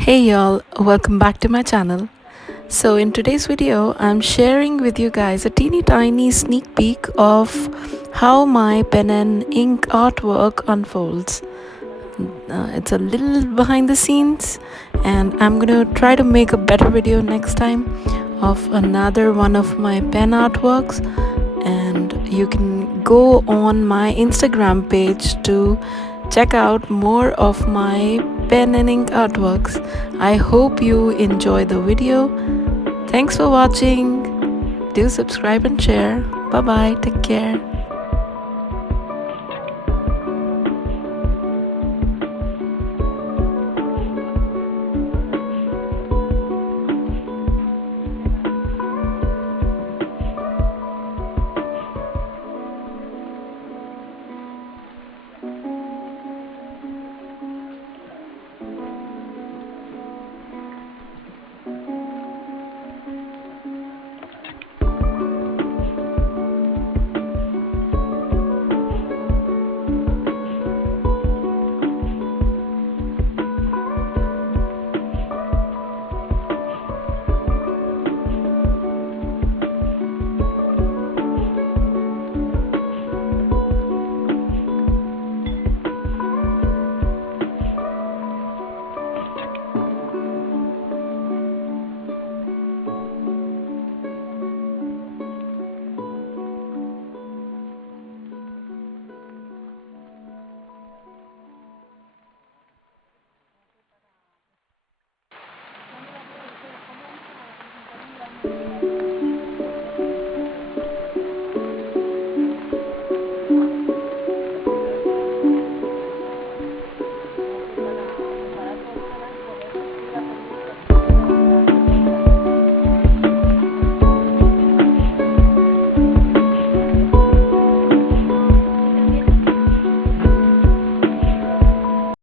Hey y'all, welcome back to my channel. So in today's video, I'm sharing with you guys a teeny tiny sneak peek of how my pen and ink artwork unfolds. It's a little behind the scenes, and I'm gonna try to make a better video next time of another one of my pen artworks. And you can go on my Instagram page to check out more of my pen and ink artworks. I hope you enjoy the video. Thanks for watching. Do subscribe and share. Bye bye. Take care.